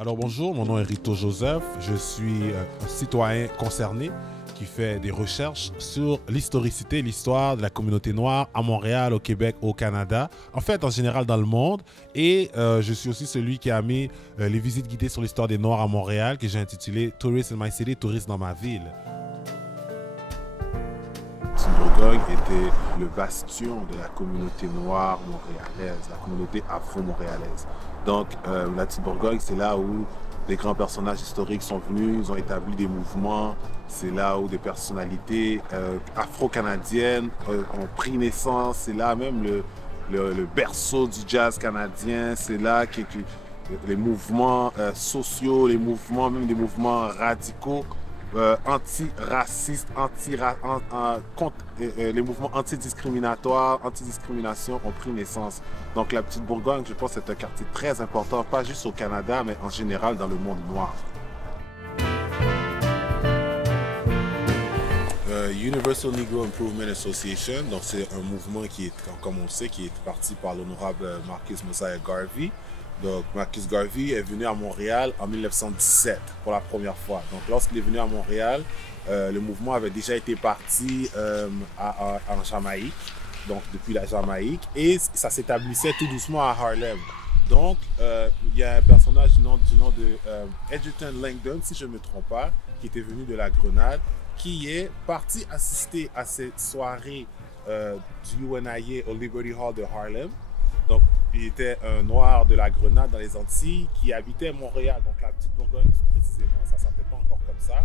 Alors bonjour, mon nom est Rito Joseph, je suis un citoyen concerné qui fait des recherches sur l'historicité et l'histoire de la communauté noire à Montréal, au Québec, au Canada, en fait en général dans le monde. Et je suis aussi celui qui a mis les visites guidées sur l'histoire des Noirs à Montréal que j'ai intitulé Tourists in My City, touristes dans ma ville. Bourgogne était le bastion de la communauté noire montréalaise, la communauté afro-montréalaise. Donc la petite Bourgogne, c'est là où des grands personnages historiques sont venus, ils ont établi des mouvements, c'est là où des personnalités afro-canadiennes ont pris naissance, c'est là même le berceau du jazz canadien, c'est là que les mouvements sociaux, les mouvements, même des mouvements radicaux, anti-racistes, les mouvements antidiscriminatoires, antidiscrimination ont pris naissance. Donc la petite Bourgogne, je pense, c'est un quartier très important, pas juste au Canada, mais en général dans le monde noir. Universal Negro Improvement Association, donc c'est un mouvement qui est, comme on le sait, qui est parti par l'honorable Marcus Mosiah Garvey. Donc Marcus Garvey est venu à Montréal en 1917 pour la première fois. Donc lorsqu'il est venu à Montréal, le mouvement avait déjà été parti en Jamaïque, donc depuis la Jamaïque, et ça s'établissait tout doucement à Harlem. Donc il y a un personnage du nom de Edgerton Langdon, si je ne me trompe pas, qui était venu de la Grenade, qui est parti assister à cette soirée du UNIA au Liberty Hall de Harlem. Donc, il était un noir de la Grenade dans les Antilles qui habitait Montréal, donc la petite Bourgogne précisément, ça ne s'appelait pas encore comme ça.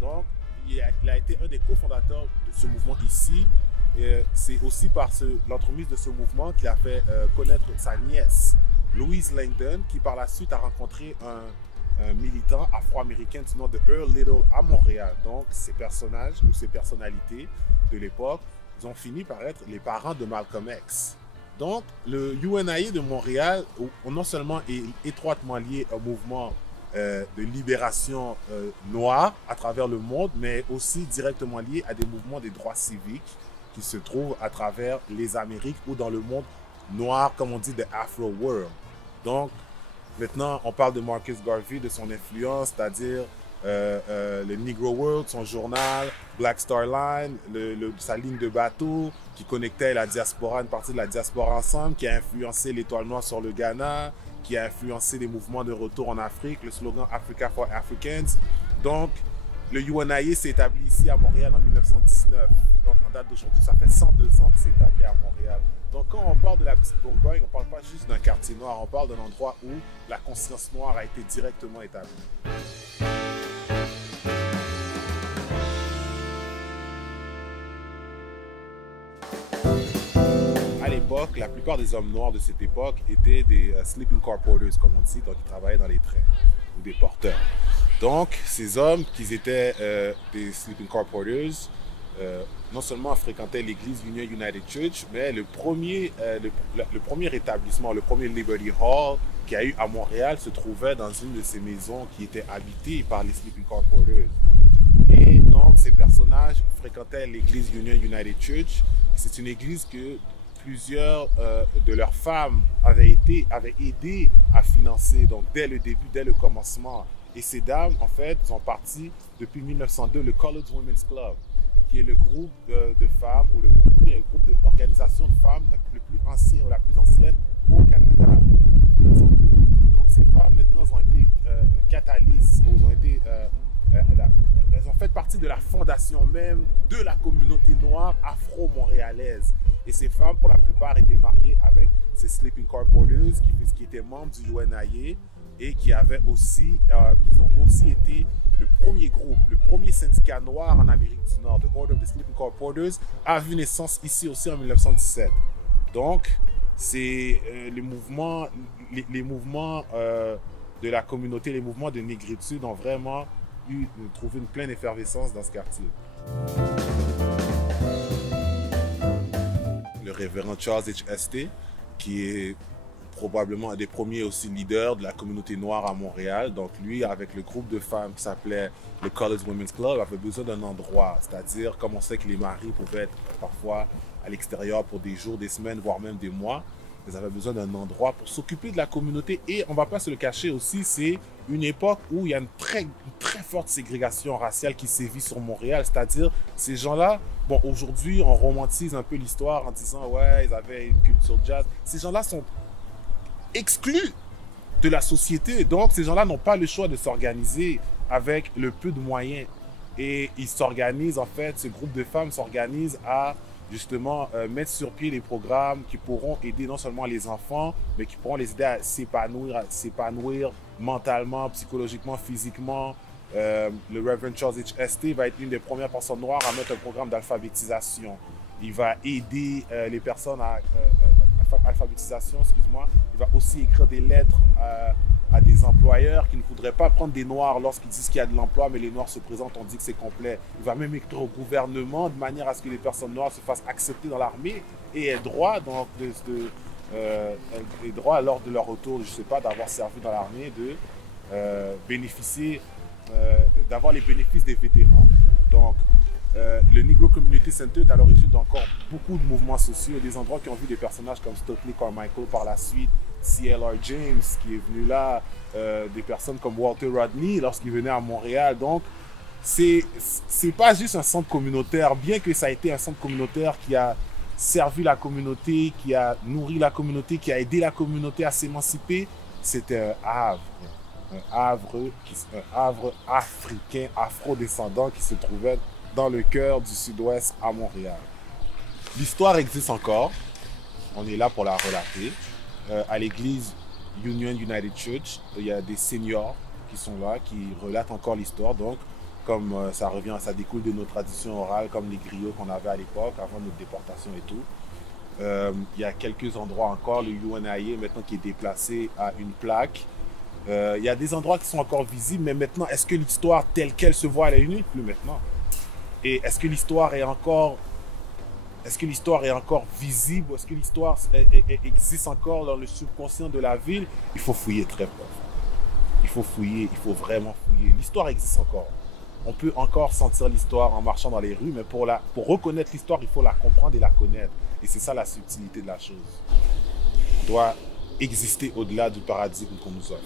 Donc, il a été un des cofondateurs de ce mouvement ici. C'est aussi par l'entremise de ce mouvement qu'il a fait connaître sa nièce, Louise Langdon, qui par la suite a rencontré un militant afro-américain du nom de Earl Little à Montréal. Donc, ces personnages ou ces personnalités de l'époque, ils ont fini par être les parents de Malcolm X. Donc, le UNIA de Montréal, non seulement est étroitement lié au mouvement de libération noire à travers le monde, mais aussi directement lié à des mouvements des droits civiques qui se trouvent à travers les Amériques ou dans le monde noir, comme on dit, de Afro World. Donc, maintenant, on parle de Marcus Garvey, de son influence, c'est-à-dire le Negro World, son journal, Black Star Line, sa ligne de bateau qui connectait la diaspora, une partie de la diaspora ensemble, qui a influencé l'Étoile Noire sur le Ghana, qui a influencé les mouvements de retour en Afrique, le slogan Africa for Africans. Donc, le UNIA s'est établi ici à Montréal en 1919. Donc, en date d'aujourd'hui, ça fait 102 ans que c'est établi à Montréal. Donc, quand on parle de la petite Bourgogne, on ne parle pas juste d'un quartier noir, on parle d'un endroit où la conscience noire a été directement établie. À l'époque, la plupart des hommes noirs de cette époque étaient des sleeping car porters, comme on dit, donc ils travaillaient dans les trains, ou des porteurs. Donc, ces hommes qui étaient des sleeping car porters, non seulement fréquentaient l'église Union United Church, mais le premier établissement, le premier Liberty Hall qu'il y a eu à Montréal se trouvait dans une de ces maisons qui étaient habitées par les sleeping car porters. Et donc, ces personnages fréquentaient l'église Union United Church. C'est une église que plusieurs de leurs femmes avaient aidé à financer, donc dès le début, dès le commencement. Et ces dames, en fait, ont parti depuis 1902, le Colored Women's Club, qui est le groupe de femmes, ou le groupe d'organisation de femmes le plus ancien ou la plus ancienne au Canada, depuis 1902. Donc ces femmes, maintenant, ont été catalystes, elles ont fait partie de la fondation même de la communauté noire afro-montréalaise. Et ces femmes, pour la plupart, étaient mariées avec ces sleeping car porters qui étaient membres du UNIA et qui ont aussi été le premier groupe, le premier syndicat noir en Amérique du Nord, The Order of the Sleeping Car Porters, a vu naissance ici aussi en 1917. Donc, c'est les mouvements de la communauté, les mouvements de négritude ont vraiment trouvé une pleine effervescence dans ce quartier. Le révérend Charles H. Esté, qui est probablement un des premiers aussi leaders de la communauté noire à Montréal. Donc lui, avec le groupe de femmes qui s'appelait le Colored Women's Club, avait besoin d'un endroit. C'est-à-dire, comme on sait que les maris pouvaient être parfois à l'extérieur pour des jours, des semaines, voire même des mois. Ils avaient besoin d'un endroit pour s'occuper de la communauté. Et on ne va pas se le cacher aussi, c'est une époque où il y a une très forte ségrégation raciale qui sévit sur Montréal. C'est-à-dire, ces gens-là, bon, aujourd'hui, on romantise un peu l'histoire en disant, ouais, ils avaient une culture jazz. Ces gens-là sont exclus de la société. Donc, ces gens-là n'ont pas le choix de s'organiser avec le peu de moyens. Et ils s'organisent, en fait, ce groupe de femmes s'organise à justement mettre sur pied des programmes qui pourront aider non seulement les enfants, mais qui pourront les aider à s'épanouir mentalement, psychologiquement, physiquement. Le Reverend Charles H. Esté va être une des premières personnes noires à mettre un programme d'alphabétisation. Il va aider les personnes à alphabétisation, excuse-moi. Il va aussi écrire des lettres à des employeurs qui ne voudraient pas prendre des Noirs lorsqu'ils disent qu'il y a de l'emploi, mais les Noirs se présentent, on dit que c'est complet. Il va même écrire au gouvernement de manière à ce que les personnes noires se fassent accepter dans l'armée et aient droit, donc, droit lors de leur retour, je ne sais pas, d'avoir servi dans l'armée, de bénéficier, d'avoir les bénéfices des vétérans. Donc, le Negro Community Center est à l'origine d'encore beaucoup de mouvements sociaux, des endroits qui ont vu des personnages comme Stokely Carmichael par la suite, C.L.R. James qui est venu là, des personnes comme Walter Rodney lorsqu'il venait à Montréal. Donc, c'est pas juste un centre communautaire, bien que ça a été un centre communautaire qui a servi la communauté, qui a nourri la communauté, qui a aidé la communauté à s'émanciper. C'était un havre africain, afro-descendant qui se trouvait dans le cœur du sud-ouest à Montréal. L'histoire existe encore, on est là pour la relater. À l'église Union United Church, il y a des seniors qui sont là, qui relatent encore l'histoire. Donc, comme ça découle de nos traditions orales, comme les griots qu'on avait à l'époque, avant notre déportation et tout. Il y a quelques endroits encore, le UNIA maintenant qui est déplacé à une plaque. Il y a des endroits qui sont encore visibles, mais maintenant, est-ce que l'histoire telle qu'elle se voit à la Union? Plus maintenant. Et est-ce que l'histoire est encore visible? Est-ce que l'histoire existe encore dans le subconscient de la ville? Il faut fouiller très profond. Il faut fouiller, il faut vraiment fouiller. L'histoire existe encore. On peut encore sentir l'histoire en marchant dans les rues, mais pour reconnaître l'histoire, il faut la comprendre et la connaître. Et c'est ça la subtilité de la chose. On doit exister au-delà du paradigme qu'on nous offre.